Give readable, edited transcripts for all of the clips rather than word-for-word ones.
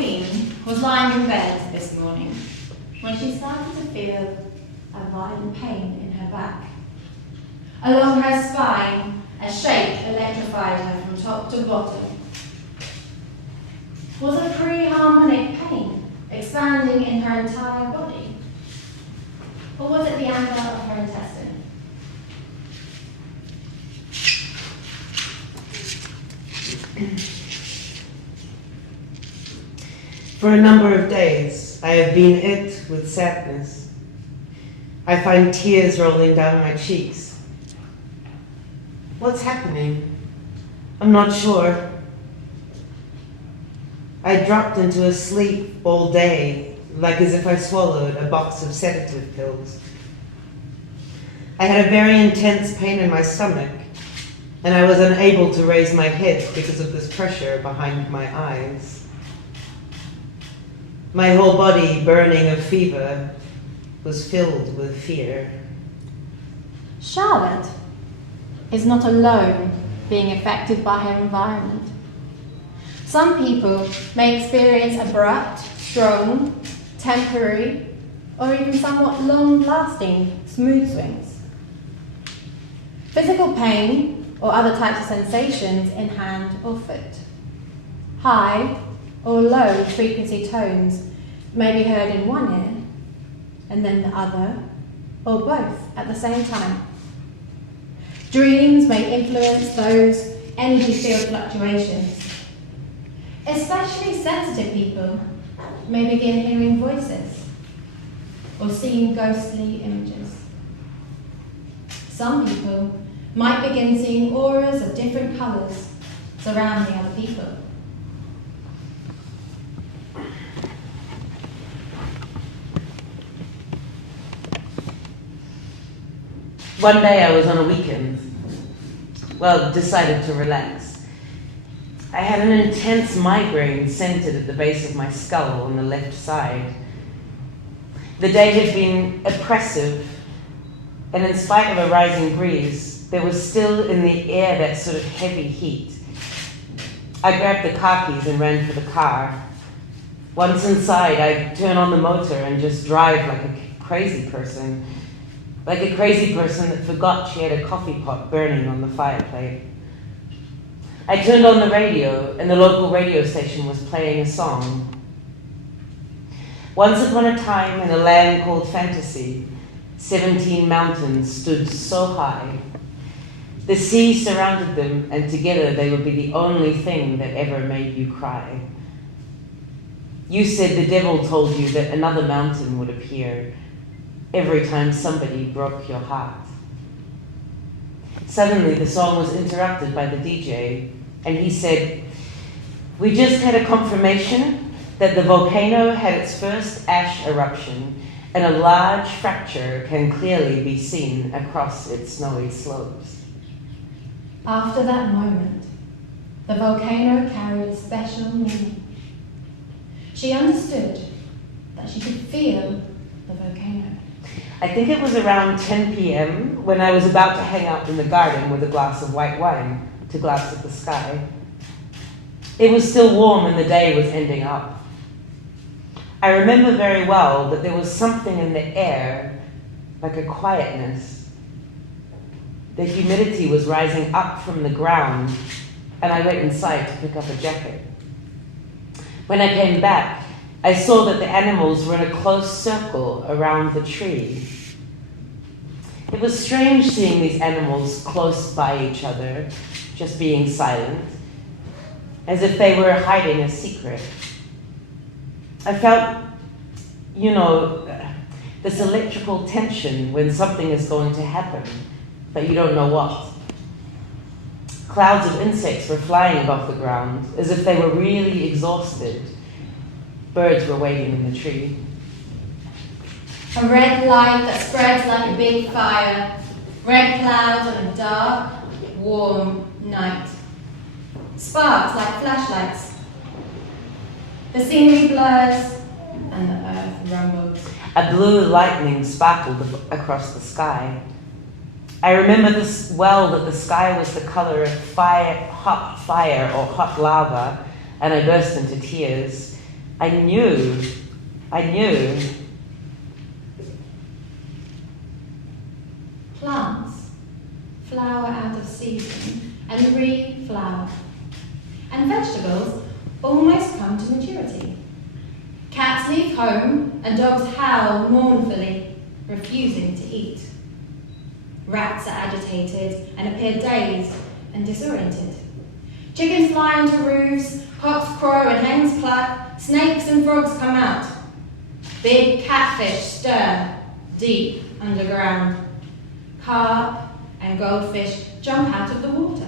queen was lying in bed this morning when she started to feel a violent pain in her back. Along her spine, a shake electrified her from top to bottom. Was it preharmonic pain expanding in her entire body? Or was it the angle of her intestine? For a number of days, I have been it with sadness. I find tears rolling down my cheeks. What's happening? I'm not sure. I dropped into a sleep all day, like as if I swallowed a box of sedative pills. I had a very intense pain in my stomach, and I was unable to raise my head because of this pressure behind my eyes. My whole body, burning of fever, was filled with fear. Charlotte is not alone being affected by her environment. Some people may experience abrupt, strong, temporary, or even somewhat long-lasting mood swings. Physical pain or other types of sensations in hand or foot. High or low frequency tones may be heard in one ear and then the other, or both at the same time. Dreams may influence those energy field fluctuations. Especially sensitive people may begin hearing voices or seeing ghostly images. Some people might begin seeing auras of different colours surrounding other people. One day I was on a weekend. Decided to relax. I had an intense migraine centered at the base of my skull on the left side. The day had been oppressive, and in spite of a rising breeze, there was still in the air that sort of heavy heat. I grabbed the car keys and ran for the car. Once inside, I'd turn on the motor and just drive like a crazy person. Like a crazy person that forgot she had a coffee pot burning on the fireplace. I turned on the radio, and the local radio station was playing a song. Once upon a time in a land called Fantasy, 17 mountains stood so high. The sea surrounded them, and together they would be the only thing that ever made you cry. You said the devil told you that another mountain would appear every time somebody broke your heart. Suddenly, the song was interrupted by the DJ, and he said, "We just had a confirmation that the volcano had its first ash eruption, and a large fracture can clearly be seen across its snowy slopes." After that moment, the volcano carried special meaning. She understood that she could feel the volcano. I think it was around 10 p.m. when I was about to hang out in the garden with a glass of white wine to glance at the sky. It was still warm and the day was ending up. I remember very well that there was something in the air, like a quietness. The humidity was rising up from the ground, and I went inside to pick up a jacket. When I came back, I saw that the animals were in a close circle around the tree. It was strange seeing these animals close by each other, just being silent, as if they were hiding a secret. I felt, this electrical tension when something is going to happen, but you don't know what. Clouds of insects were flying above the ground, as if they were really exhausted. Birds were waiting in the tree. A red light that spreads like a big fire. Red clouds on a dark, warm night. Sparks like flashlights. The scenery blurs and the earth rumbles. A blue lightning sparkled across the sky. I remember this well, that the sky was the color of hot fire or hot lava, and I burst into tears. I knew. Plants flower out of season and re-flower. And vegetables almost come to maturity. Cats leave home and dogs howl mournfully, refusing to eat. Rats are agitated and appear dazed and disoriented. Chickens fly onto roofs, cocks crow and hens cluck, snakes and frogs come out. Big catfish stir deep underground. Carp and goldfish jump out of the water.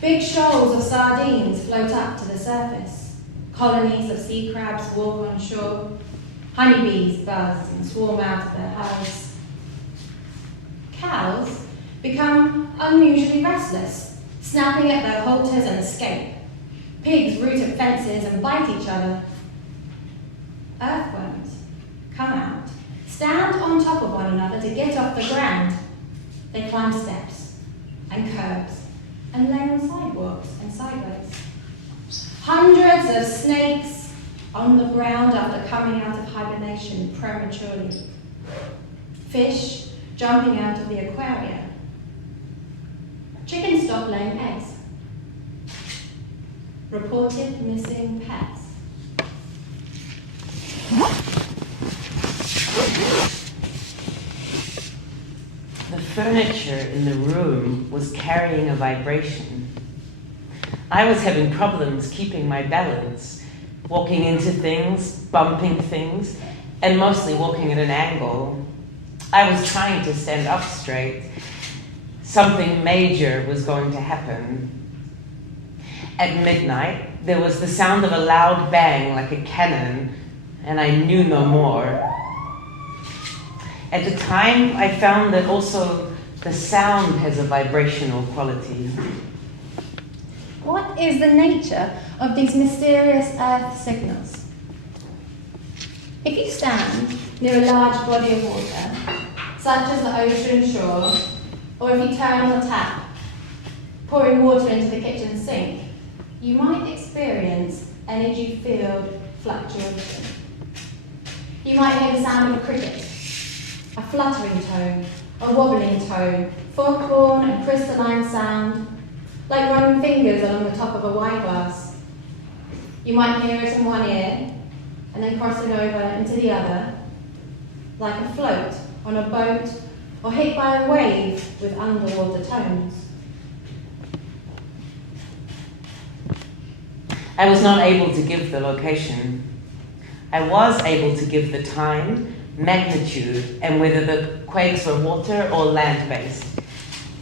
Big shoals of sardines float up to the surface. Colonies of sea crabs walk on shore. Honeybees buzz and swarm out of their hives. Cows become unusually restless, snapping at their halters and escape. Pigs root at fences and bite each other. Earthworms come out, stand on top of one another to get off the ground. They climb steps and curbs and lay on sidewalks and sideways. Hundreds of snakes on the ground after coming out of hibernation prematurely. Fish jumping out of the aquarium. Chickens stop laying eggs. Reported missing pets. The furniture in the room was carrying a vibration. I was having problems keeping my balance, walking into things, bumping things, and mostly walking at an angle. I was trying to stand up straight. Something major was going to happen. At midnight, there was the sound of a loud bang like a cannon, and I knew no more. At the time, I found that also the sound has a vibrational quality. What is the nature of these mysterious earth signals? If you stand near a large body of water, such as the ocean shore, or if you turn on the tap, pouring water into the kitchen sink, you might experience energy field fluctuation. You might hear the sound of a cricket, a fluttering tone, a wobbling tone, foghorn and crystalline sound, like running fingers along the top of a wine glass. You might hear it in one ear, and then crossing over into the other, like a float on a boat, or hit by a wave with underwater tones. I was not able to give the location. I was able to give the time, magnitude, and whether the quakes were water or land-based.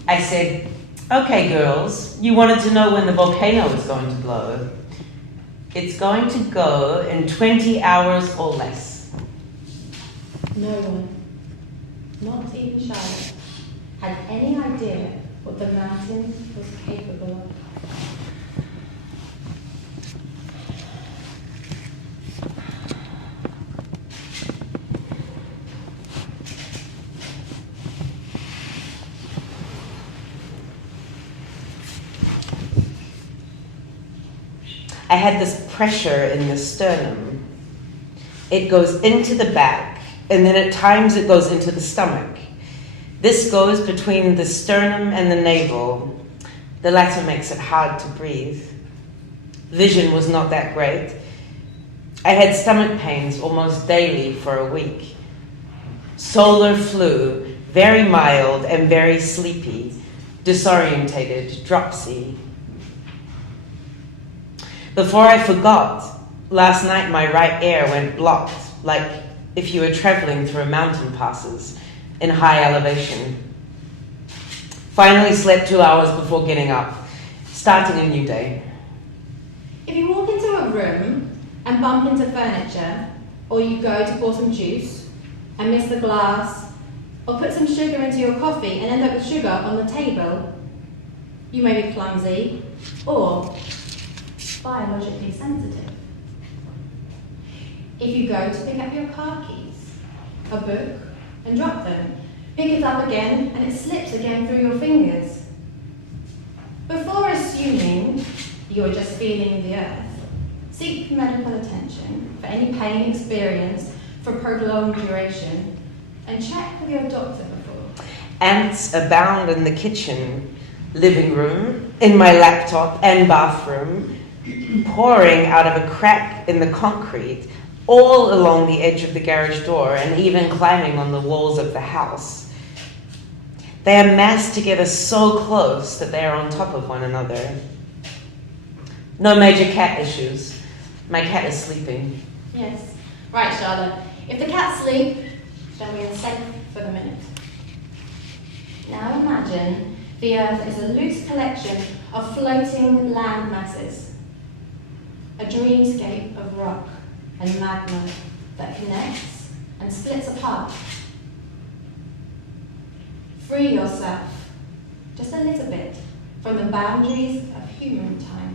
I said, "Okay, girls, you wanted to know when the volcano was going to blow. It's going to go in 20 hours or less." No one, not even Charlotte, had any idea what the mountain was capable of. I had this pressure in the sternum. It goes into the back, and then at times it goes into the stomach. This goes between the sternum and the navel. The latter makes it hard to breathe. Vision was not that great. I had stomach pains almost daily for a week. Solar flu, very mild and very sleepy, disorientated, dropsy. Before I forgot, last night my right ear went blocked, like if you were traveling through mountain passes in high elevation. Finally slept 2 hours before getting up, starting a new day. If you walk into a room and bump into furniture, or you go to pour some juice and miss the glass, or put some sugar into your coffee and end up with sugar on the table, you may be clumsy or biologically sensitive. If you go to pick up your car keys, a book, and drop them, pick it up again and it slips again through your fingers. Before assuming you're just feeling the earth, Seek medical attention for any pain experienced for prolonged duration, and check with your doctor before. Ants abound in the kitchen, living room, in my laptop and bathroom, pouring out of a crack in the concrete, all along the edge of the garage door, and even climbing on the walls of the house. They are massed together so close that they are on top of one another. No major cat issues. My cat is sleeping. Yes. Right, Charlotte. If the cat's asleep, then we are safe for the minute. Now imagine the Earth is a loose collection of floating land masses, a dreamscape of rock and magma that connects and splits apart. Free yourself, just a little bit, from the boundaries of human time.